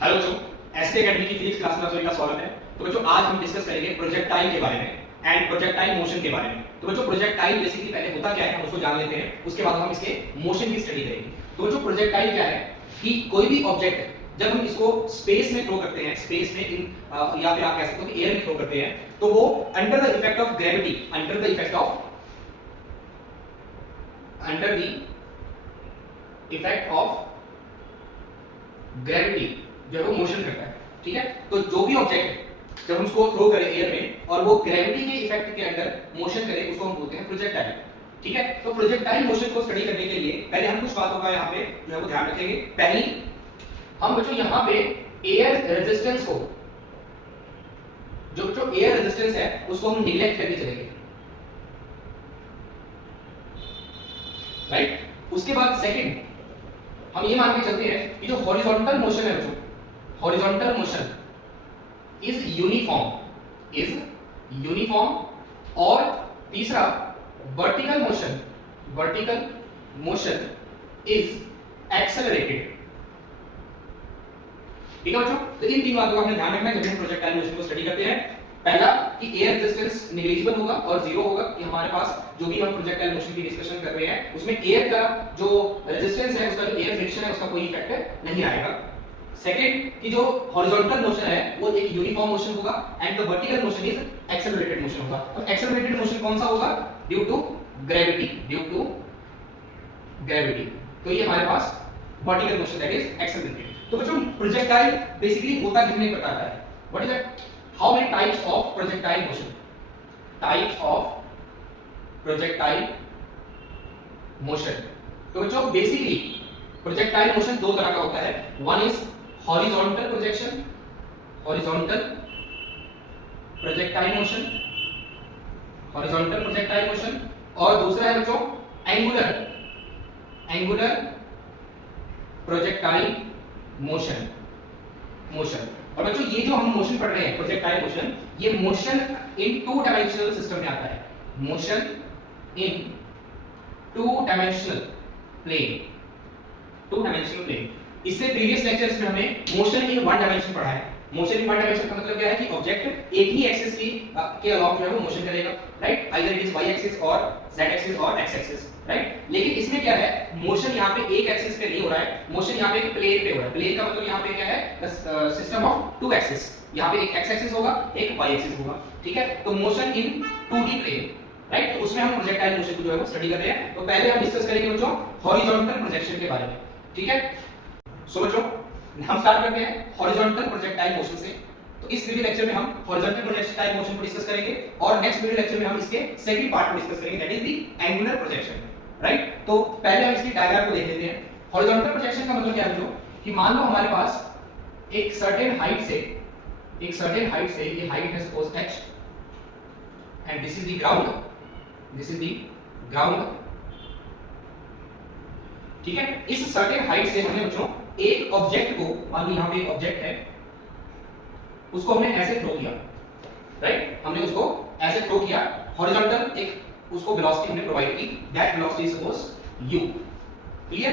Hello बच्चों, SK academy की physics class में आप सभी का स्वागत है। तो बच्चों आज हम डिस्कस करेंगे प्रोजेक्टाइल के बारे में एंड प्रोजेक्टाइल मोशन के बारे में। तो बच्चों प्रोजेक्टाइल बेसिकली पहले होता क्या है हम उसको जान लेते हैं, उसके बाद हम इसके मोशन की स्टडी करेंगे। तो बच्चों प्रोजेक्टाइल क्या है कि कोई भी ऑब्जेक्ट जब हम इसको स्पेस में थ्रो करते हैं, स्पेस में या फिर आप कह सकते हो कि एयर में थ्रो करते हैं, तो वो under the effect of gravity, under the effect of gravity जो है वो मोशन करता है। ठीक है, तो जो भी ऑब्जेक्ट जब हम उसको थ्रो करें एयर में और वो ग्रेविटी के इफेक्ट के अंदर मोशन करे, उसको हम बोलते हैं प्रोजेक्टाइल। ठीक है, तो प्रोजेक्टाइल मोशन को स्टडी करने के लिए पहले हम कुछ बातों का यहाँ पे जो है वो ध्यान रखेंगे। पहली, हम बच्चों यहाँ पे एयर रेजिस्टेंस को, जो एयर रेजिस्टेंस है उसको हम निग्लेक्ट करके चलेंगे, राइट। उसके बाद सेकंड, हम ये मान के चलते हैं कि जो हॉरिजॉन्टल मोशन है बच्चों, हॉरिजॉन्टल मोशन इज यूनिफॉर्म, और तीसरा वर्टिकल मोशन इज एक्सेलरेटेड। ठीक है बच्चों, तो इन तीन बातों का हमने ध्यान रखना है जब हम प्रोजेक्टाइल मोशन को स्टडी करते हैं। पहला कि एयर रेजिस्टेंस नेग्लिजिबल होगा और जीरो होगा, कि हमारे पास जो भी हम प्रोजेक्टाइल मोशन की डिस्कशन कर रहे हैं उसमें एयर का जो रेजिस्टेंस है, उसका जो एयर फ्रिक्शन है, उसका कोई इफेक्ट नहीं आएगा। सेकंड कि जो हॉरिजॉन्टल मोशन है वो एक यूनिफॉर्म मोशन होगा and the vertical motion is accelerated motion होगा। तो एक्सेलरेटेड मोशन कौन सा होगा? Due to gravity. तो ये हमारे पास vertical motion that is accelerated. तो बच्चों प्रोजेक्टाइल बेसिकली होता कितने प्रकार का है? What is that? How many types of projectile motion? Types of projectile motion. तो बच्चों बेसिकली प्रोजेक्टाइल मोशन दो तरह का होता है। One is horizontal projection, horizontal projectile motion, और दूसरा है बच्चों एंगुलर प्रोजेक्टाइल मोशन। और बच्चों ये जो हम मोशन पढ़ रहे हैं प्रोजेक्टाइल मोशन, ये motion in two dimensional system में आता है। Motion in two dimensional plane. इससे प्रीवियस लेक्चर्स में हमने मोशन इन वन डायमेंशन पढ़ा है। मोशन इन वन डायमेंशन का मतलब क्या है कि ऑब्जेक्ट एक ही एक्सिस के अलोंग जो है वो मोशन करेगा, right. Either it is y axis और जेड एक्सिस और एक्स एक्सिस, राइट। लेकिन इसमें क्या है, मोशन यहाँ पे एक एक्सिस पे नहीं हो रहा है, मोशन यहाँ पे एक प्लेन पे हो रहा है। प्लेन का मतलब यहाँ पे क्या है, सिस्टम ऑफ टू एक्सिस। यहाँ पे एक एक्स एक्सिस होगा, एक वाई एक्सिस होगा। ठीक है, तो motion in 2D plane, right. तो उसमें हम प्रोजेक्टाइल मोशन को जो है वो स्टडी कर रहे हैं। तो पहले हम डिस्कस करेंगे बच्चों हॉरिजॉन्टल प्रोजेक्शन के बारे में। ठीक है, सो बच्चों हम स्टार्ट करते हैं हॉरिजॉन्टल प्रोजेक्टाइल मोशन से। तो इस वीडियो लेक्चर में हम हॉरिजॉन्टल प्रोजेक्टाइल मोशन को डिस्कस करेंगे और नेक्स्ट वीडियो लेक्चर में हम इसके सेकंड पार्ट को डिस्कस करेंगे, that is the angular projection, right. तो पहले हम इसकी डायग्राम को देख लेते हैं। हॉरिजॉन्टल प्रोजेक्शन का मतलब क्या है बच्चों कि मान लो हमारे पास एक सर्टेन हाइट से ये हाइट है suppose h and this is the ground, ठीक है। इस सर्टेन हाइट से हमने बच्चों एक ऑब्जेक्ट को, मान लो यहाँ पे एक ऑब्जेक्ट है, उसको हमने ऐसे थ्रो किया, राइट। हमने उसको ऐसे थ्रो किया, हॉरिजॉन्टल एक उसको वेलोसिटी हमने प्रोवाइड की, that velocity is suppose u। Clear?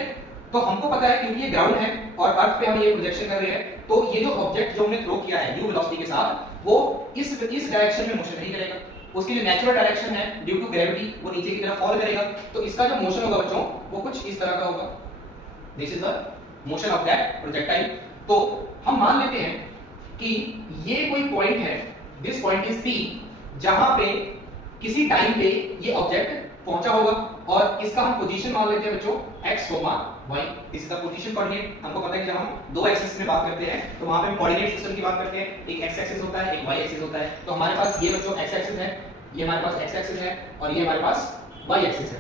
तो हमको पता है क्योंकि ये ग्राउंड है और अर्थ पे हम ये प्रोजेक्शन कर रहे हैं, तो ये जो ऑब्जेक्ट जो हमने थ्रो किया है u वेलोसिटी के साथ, वो इस डायरेक्शन में मोशन नहीं करेगा। उसकी जो नेचुरल डायरेक्शन है ड्यू टू ग्रेविटी, वो नीचे की तरफ फॉल करेगा। तो इसका जो मोशन होगा बच्चों वो कुछ इस तरह का होगा, this is the motion of that projectile. तो हम मान लेते हैं कि ये कोई पॉइंट है, दिस पॉइंट इज P, जहां पे किसी टाइम पे ये ऑब्जेक्ट पहुंचा होगा, और इसका हम पोजीशन मान लेते हैं बच्चों x, y। This is the position coordinate. हमको पता है कि जब हम दो एक्सिस में बात करते हैं तो वहां पे हम कोऑर्डिनेट सिस्टम की बात करते हैं, एक x एक्सिस होता है, एक y एक्सिस होता है। तो हमारे पास ये बच्चों x एक्सिस है, ये हमारे पास x एक्सिस है, और ये हमारे पास y एक्सिस है।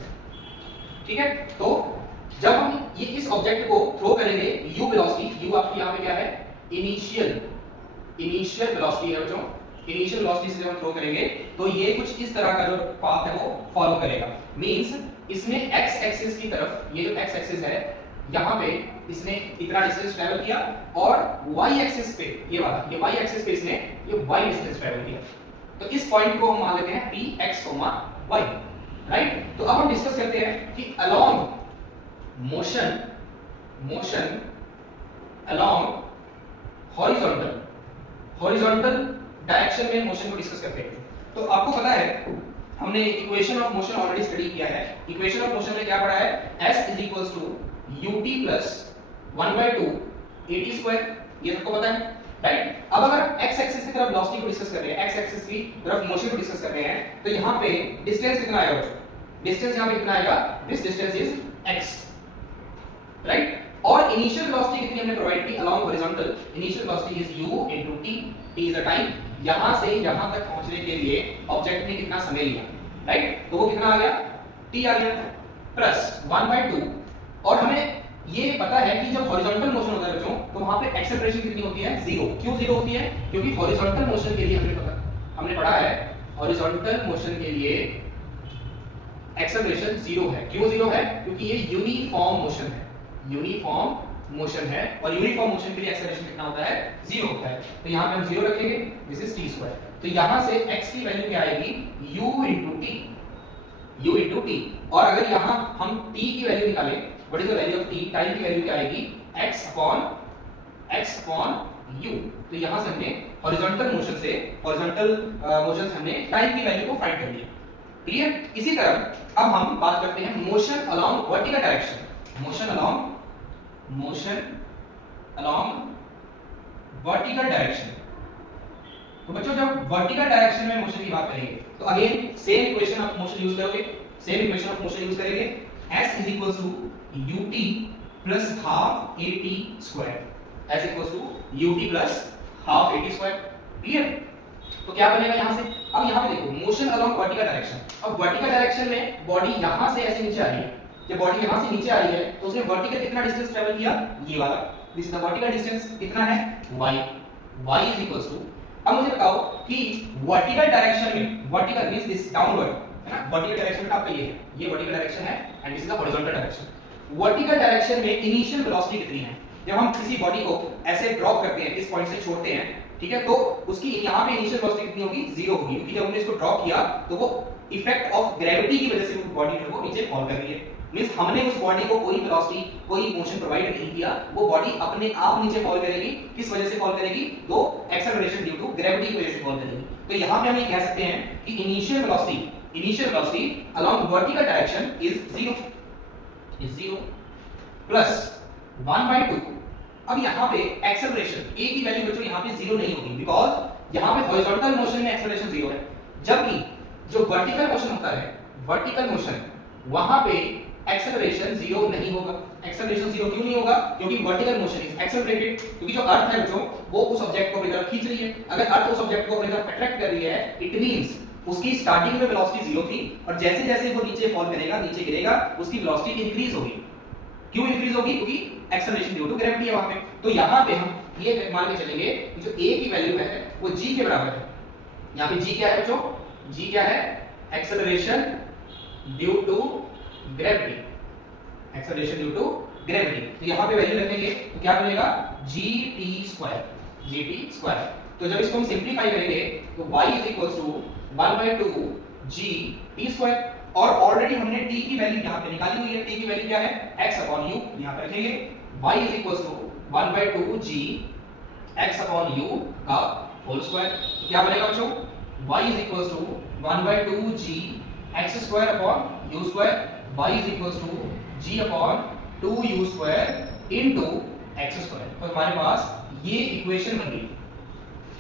ठीक है, तो जब हम ये इस ऑब्जेक्ट को थ्रो करेंगे u वेलोसिटी, u आपकी यहां पे क्या है, इनिशियल वेलोसिटी है बच्चों। इनिशियल वेलोसिटी से जब हम थ्रो करेंगे तो ये कुछ इस तरह का जो पाथ है वो फॉलो करेगा। मींस इसने x एक्सिस की तरफ, ये जो x एक्सिस है यहाँ पे इसने इतना डिस्टेंस ट्रैवल किया, और y एक्सिस पे ये y एक्सिस पे इसने ये y डिस्टेंस ट्रैवल किया। तो इस पॉइंट को हम मान लेते हैं px, y, राइट। तो अब हम डिस्कस करते हैं कि along motion along horizontal direction में मोशन को डिस्कस करते हैं। तो आपको पता है हमने equation of motion already study किया है। इक्वेशन ऑफ मोशन में क्या पढ़ा है, s is equals to ut plus 1/2 at², ये सबको पता है राइट। अब अगर x एक्सिस की तरफ वेलोसिटी को डिस्कस कर रहे हैं, x एक्सिस की तरफ मोशन को डिस्कस कर रहे हैं, तो यहां पे डिस्टेंस कितना आएगा बच्चों, डिस्टेंस यहां पे कितना आएगा, this distance is x right. और इनिशियल वेलोसिटी कितनी हमने प्रोवाइड की along horizontal, initial velocity is u into t, t is the time, यहां से यहां तक पहुंचने के लिए ऑब्जेक्ट ने कितना समय लिया राइट, तो वो कितना आ गया, t आ गया प्लस 1/2। और हमें ये पता है कि जब हॉरिजॉन्टल मोशन होता है बच्चों, तो वहां पे एक्सेलरेशन कितनी होती है, 0। क्यों 0 होती है, क्योंकि हॉरिजॉन्टल मोशन के लिए हमने पढ़ा है हॉरिजॉन्टल मोशन के लिए एक्सेलरेशन 0 है। क्यों 0 है, क्योंकि ये यूनिफॉर्म मोशन है, यूनिफॉर्म मोशन है, और यूनिफॉर्म मोशन के लिए एक्सेलरेशन कितना होता है, 0 होता है। तो यहां पे हम 0 रखेंगे, दिस इज t²। तो यहां से x की वैल्यू क्या आएगी, u into t। और अगर यहां हम t की वैल्यू निकालें, what is the value of t, time की वैल्यू क्या आएगी, x upon u। तो यहां से हमने हॉरिजॉन्टल मोशन से हमने टाइम की वैल्यू को फाइंड कर लिया, क्लियर। इसी तरह अब हम बात करते हैं motion along vertical direction, motion along vertical direction. तो बच्चों जब वर्टिकल डायरेक्शन में मोशन की बात करेंगे, तो again same equation of motion use करोगे, s is equals to ut plus half at², s equals to ut plus half at², clear. तो क्या बनेगा यहां से, अब यहां पे देखो मोशन अलोंग वर्टिकल डायरेक्शन। अब वर्टिकल डायरेक्शन में बॉडी यहां से ऐसे नीचे आ रही है, जब बॉडी यहां से नीचे आ रही है तो उसने वर्टिकल कितना डिस्टेंस ट्रैवल किया, ये वाला, this is the vertical distance, कितना है, y is equals to। अब मुझे बताओ कि वर्टिकल डायरेक्शन में, वर्टिकल मींस दिस डाउनवर्ड है ना, वर्टिकल डायरेक्शन में आपका ये वर्टिकल डायरेक्शन है and this is the horizontal direction. Vertical direction में इनिशियल वेलोसिटी कितनी है, जब हम किसी बॉडी को ऐसे ड्रॉप करते हैं, इस पॉइंट से छोड़ते हैं, ठीक है, तो उसकी यहां पे इनिशियल वेलोसिटी कितनी होगी, 0 होगी, क्योंकि जब हमने इसको ड्रॉप किया तो वो इफेक्ट ऑफ ग्रेविटी की वजह से वो बॉडी जो है नीचे फॉल कर रही है। मींस हमने उस बॉडी को कोई वेलोसिटी, कोई मोशन प्रोवाइड नहीं किया, वो बॉडी अपने आप नीचे फॉल करेगी। किस वजह से फॉल करेगी, तो एक्सेलरेशन ड्यू टू ग्रेविटी की वजह से फॉल करेगी। तो यहां पे हम ये कह सकते हैं कि initial velocity along vertical direction is 0 plus 1/2। अब यहां पे एक्सेलरेशन a की वैल्यू बच्चों यहां पे 0 नहीं होगी, बिकॉज़ यहां पे हॉरिजॉन्टल मोशन में एक्सेलरेशन 0 है, जबकि जो वर्टिकल मोशन होता है, वर्टिकल मोशन, वहां पे एक्सेलरेशन 0 नहीं होगा। एक्सेलरेशन 0 क्यों नहीं होगा, क्योंकि वर्टिकल मोशन इज एक्सेलरेटेड, क्योंकि जो अर्थ है बच्चों वो उस ऑब्जेक्ट को अपनी तरफ खींच रही है। अगर अर्थ उस ऑब्जेक्ट को अपनी तरफ अट्रैक्ट कर रही है, इट मींस उसकी स्टार्टिंग में वेलोसिटी 0 थी, और जैसे जैसे वो नीचे फॉल करेगा, नीचे गिरेगा, उसकी वेलोसिटी इंक्रीज होगी। क्यों इंक्रीज होगी, क्योंकि एक्सेलरेशन ड्यू टू ग्रेविटी है वहां पे। तो यहां पे हम ये मान के चलेंगे कि जो a की वैल्यू है वो g के बराबर है। यहां पे g क्या है बच्चों, g क्या है, acceleration due to gravity, acceleration due to gravity. तो यहां पे वैल्यू रखेंगे तो क्या बनेगा, gt²। तो जब इसको हम सिंपलीफाई करेंगे तो y is equals to 1/2 gt²। और ऑलरेडी हमने t की वैल्यू यहां पे निकाली हुई है, t की वैल्यू क्या है, x upon u, यहां पे रखेंगे y is equals to 1/2 g x upon u का होल स्क्वायर। क्या बनेगा बच्चों, y is equals to 1/2 g x² upon u², y is equals to g upon 2u² into x²। तो हमारे पास ये इक्वेशन बन गई,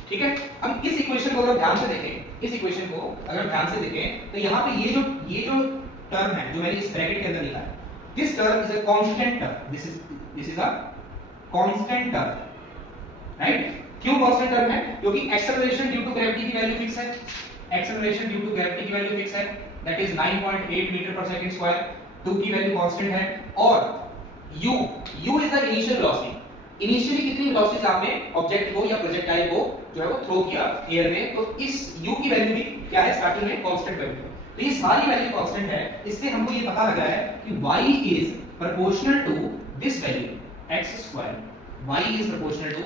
ठीक है। अब इस इक्वेशन को अगर ध्यान से देखें, इस इक्वेशन को अगर ध्यान से देखें तो यहाँ पे ये जो टर्म है जो मैंने इस ब्रैकेट के अंदर लिखा है, this term is a constant term, this is a constant term, right. क्यों कांस्टेंट टर्म है, क्योंकि एक्सेलरेशन ड्यू टू ग्रेविटी की वैल्यू फिक्स है, एक्सेलरेशन ड्यू टू ग्रेविटी की वैल्यू फिक्स है, दैट इज 9.8 मीटर पर सेकंड स्क्वायर, 2 की value constant है, और u is the initial velocity. Initially कितनी वेलोसिटी से आपने ऑब्जेक्ट को या प्रोजेक्टाइल को जो है वो थ्रो किया एयर में, तो इस u की वैल्यू भी क्या है, स्टार्टिंग में कांस्टेंट वैल्यू है। तो ये सारी वैल्यू कांस्टेंट है, इससे हमको ये पता लग रहा है कि y is proportional to this value x², y is proportional to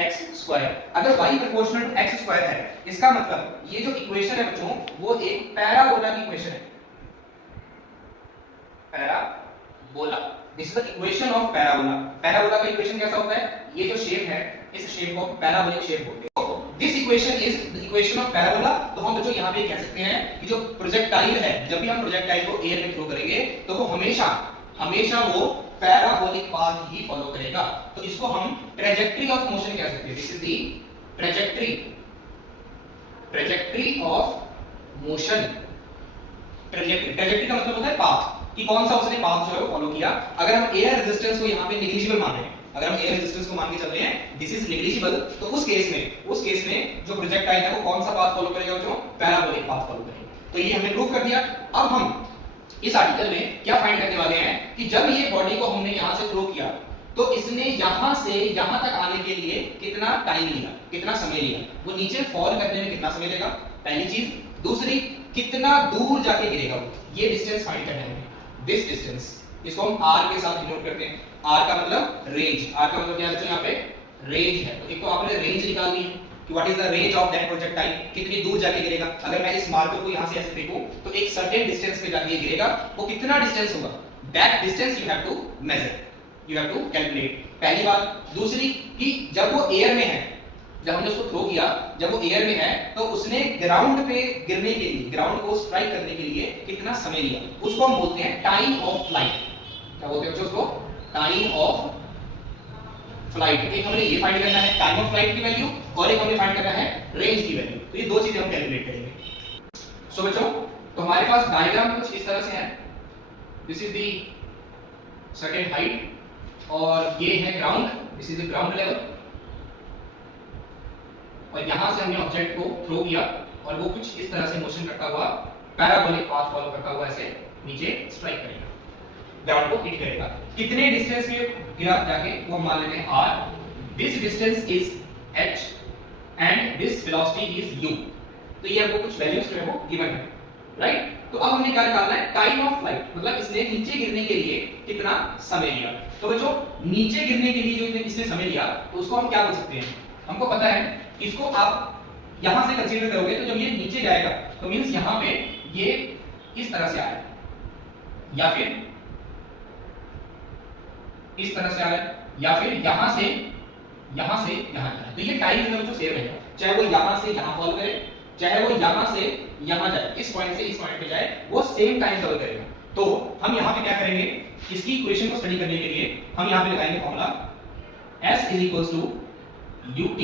x²। अगर y प्रोपोर्शनल टू x² है, इसका मतलब ये जो इक्वेशन है बच्चों वो एक पैराबोला की इक्वेशन है, parabola, this is the equation of parabola. Parabola का इक्वेशन कैसा होता है, ये जो शेप है इस शेप को पैराबोलिक शेप बोलते हैं। तो this equation is the equation of parabola. तो हम बच्चों यहाँ पे कह सकते हैं कि जो प्रोजेक्टाइल है, जब भी हम प्रोजेक्टाइल को एयर में थ्रो करेंगे तो वो हमेशा वो पैराबोलिक पाथ ही फॉलो करेगा। तो इसको हम ट्रेजेक्टरी ऑफ मोशन कह सकते हैं। This is the trajectory of motion. Trajectory का मतलब होता है पाथ, कि कौन सा उसने पाथ जो है वो फॉलो किया। अगर हम एयर रेजिस्टेंस को यहाँ पे नेग्लिजिबल मान रहे हैं, अगर हम एयर रेजिस्टेंस को मान के चल रहे हैं दिस इज नेग्लिजिबल, तो उस केस में जो प्रोजेक्टाइल है वो कौन सा पाथ फॉलो करेगा? जो पैराबोलिक पाथ फॉलो करेगा। तो ये हमने प्रूव कर दिया। अब हम इस आर्टिकल में क्या फाइंड करने वाले हैं कि जब ये बॉडी को हमने यहां से थ्रो किया तो इसने यहां से यहां तक आने के लिए कितना टाइम लिया, कितना समय लिया, वो नीचे फॉल करने में कितना समय लेगा, पहली चीज। दूसरी, कितना दूर जाके गिरेगा वो, ये डिस्टेंस फाइंड करना है। दिस डिस्टेंस, इसको हम r के साथ डिनोट करते हैं। r का मतलब रेंज, r का मतलब क्या है बच्चों? यहाँ पे रेंज है। तो एक तो आपने रेंज निकालनी है कि what is the range of that projectile, कितनी दूर जाके गिरेगा। अगर मैं इस मार्कर को यहाँ से ऐसे फेंकूं तो एक सर्टेन डिस्टेंस पे जाके गिरेगा, वो कितना डिस्टेंस होगा, that distance you have to measure, you have to calculate. पहली बात। दूसरी कि जब वो एयर में है, जब हमने उसको थ्रो किया, जब वो एयर में है तो उसने ग्राउंड पे गिरने के लिए, ग्राउंड को स्ट्राइक करने के लिए कितना समय लिया, उसको हम बोलते हैं टाइम ऑफ फ्लाइट। क्या बोलते हैं उसको? Time of flight. एक हमने ये फाइंड करना है टाइम ऑफ फ्लाइट की वैल्यू, और एक हमने फाइंड करना है रेंज की वैल्यू। तो ये दो चीजें हम कैलकुलेट करेंगे। सो बच्चों, तो हमारे पास डायग्राम कुछ इस तरह से है। This is the certain height और ये है ground, this is the ground level. और यहां से हमने ऑब्जेक्ट को थ्रो किया और वो कुछ इस तरह से मोशन करता हुआ पैराबोलिक पाथ फॉलो करता हुआ ऐसे नीचे स्ट्राइक करेगा, ग्राउंड को हिट करेगा। कितने डिस्टेंस में गिरा जाके वो हम मान लेते हैं r। This distance is h and this velocity is u। तो ये हमको कुछ वैल्यूज जो है वो गिवन है, राइट। तो अब हमने क्या निकालना है? टाइम ऑफ फ्लाइट, मतलब इसने नीचे गिरने के लिए कितना समय लिया। तो बच्चों, नीचे गिरने के लिए जो इसने समय लिया तो उसको हम क्या बोल सकते हैं? हमको पता है, इसको आप यहां से कंसीडर करोगे तो जब ये नीचे जाएगा तो मींस यहां पे ये इस तरह से आया, या फिर इस तरह से आया, या फिर यहां से यहां जाए। तो ये टाइम जो है जो सेव रहेगा, चाहे वो यहां से यहां फॉल करे, चाहे वो यहां से यहां जाए, इस पॉइंट से इस पॉइंट पे जाए, वो सेम टाइम कवर करेगा। तो हम यहां पे क्या करेंगे? इसकी इक्वेशन को स्टडी करने के लिए हम यहां पे लगाएंगे formula s = ut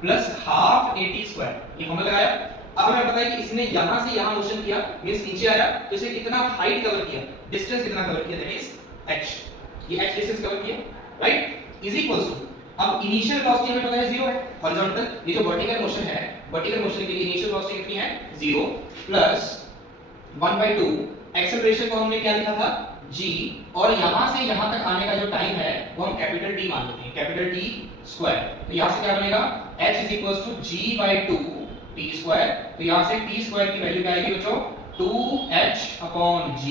plus half at square. ये फॉर्मूला लगाया। अब हमें पता है कि इसने यहां से यहां मोशन किया, मींस नीचे आया, तो इसने कितना हाइट कवर किया, डिस्टेंस कितना कवर किया, दैट इज h। ये h डिस्टेंस कवर किया, राइट। इज इक्वल्स टू, अब इनिशियल वेलोसिटी हमें पता है 0 है, हॉरिजॉन्टल, ये जो वर्टिकल मोशन है, वर्टिकल मोशन के लिए इनिशियल वेलोसिटी कितनी है? 0 प्लस 1/2 एक्सेलरेशन को हमने क्या लिखा था? g, और यहां से यहां तक आने का जो टाइम है वो हम कैपिटल T मान लेते हैं, कैपिटल T स्क्वायर। तो यहां से क्या बनेगा? h = g/2 t square. तो यहां से t स्क्वायर की वैल्यू क्या आएगी बच्चों? 2h/g,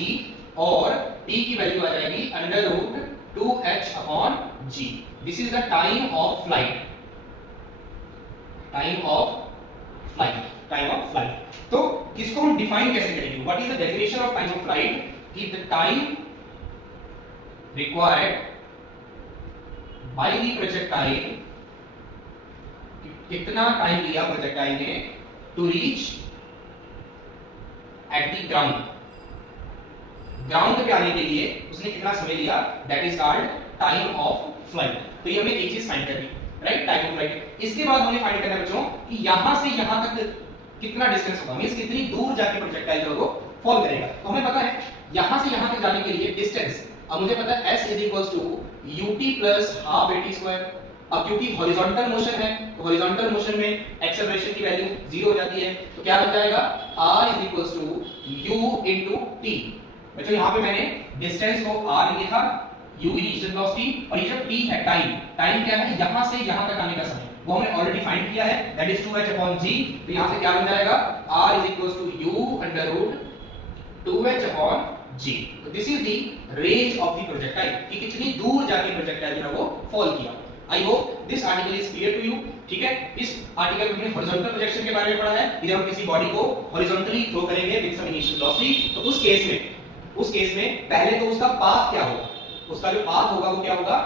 और t की वैल्यू आ जाएगी √2h/g। This is the time of flight, time of flight. तो इसको हम डिफाइन कैसे करेंगे? What is the definition of time of flight? कि the time required by the projectile, कितना टाइम लिया प्रोजेक्टाइल ने to reach at the ground, ground पे आने के लिए उसने कितना समय लिया, that is called time of flight. तो ये हमने एक चीज फाइंड करनी, राइट, टाइम ऑफ फ्लाइट। इसके बाद हमें फाइंड करना है बच्चों कि यहां से यहां तक कितना डिस्टेंस होगा, मींस कितनी दूर जाके प्रोजेक्टाइल जो है वो फॉल करेगा। तो हमें पता है यहां से यहां तक जाने के लिए डिस्टेंस, अब मुझे पता है s = ut plus half at square. अब क्योंकि हॉरिजॉन्टल मोशन है तो हॉरिजॉन्टल मोशन में एक्सेलरेशन की वैल्यू 0 हो जाती है, तो क्या बन जाएगा? r = u * t। बच्चों यहां पे मैंने डिस्टेंस को r लिखा, u इनिशियल वेलोसिटी, और ये जो t है टाइम क्या है? यहां से यहां तक आने का समय, वो हमने ऑलरेडी फाइंड किया है, दैट इज 2h/g। तो यहां से क्या बन जाएगा? r = u √2h/g। तो this is the range of the projectile, कि कितनी दूर जाके प्रोजेक्टाइल जो है वो फॉल किया। I hope this article is clear to you. ठीक है, इस आर्टिकल में हमने हॉरिजॉन्टल प्रोजेक्शन के बारे में पढ़ा है, कि जब हम किसी बॉडी को हॉरिजॉन्टली थ्रो करेंगे विद सम इनिशियल वेलोसिटी, तो उस केस में पहले तो उसका पाथ क्या होगा, उसका जो पाथ होगा वो क्या होगा?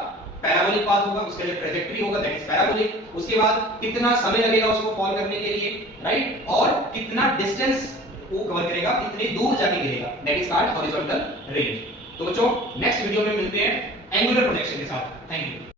पैराबोलिक पाथ होगा, उसके लिए ट्रैजेक्टरी होगा, दैट इज पैराबोलिक। उसके बाद कितना समय लगेगा उसको फॉल करने के लिए, राइट, और कितना डिस्टेंस वो कवर करेगा, कितनी दूर जाके गिरेगा, that is called horizontal range. तो बच्चों नेक्स्ट वीडियो में मिलते हैं एंगुलर प्रोजेक्शन के साथ। Thank you.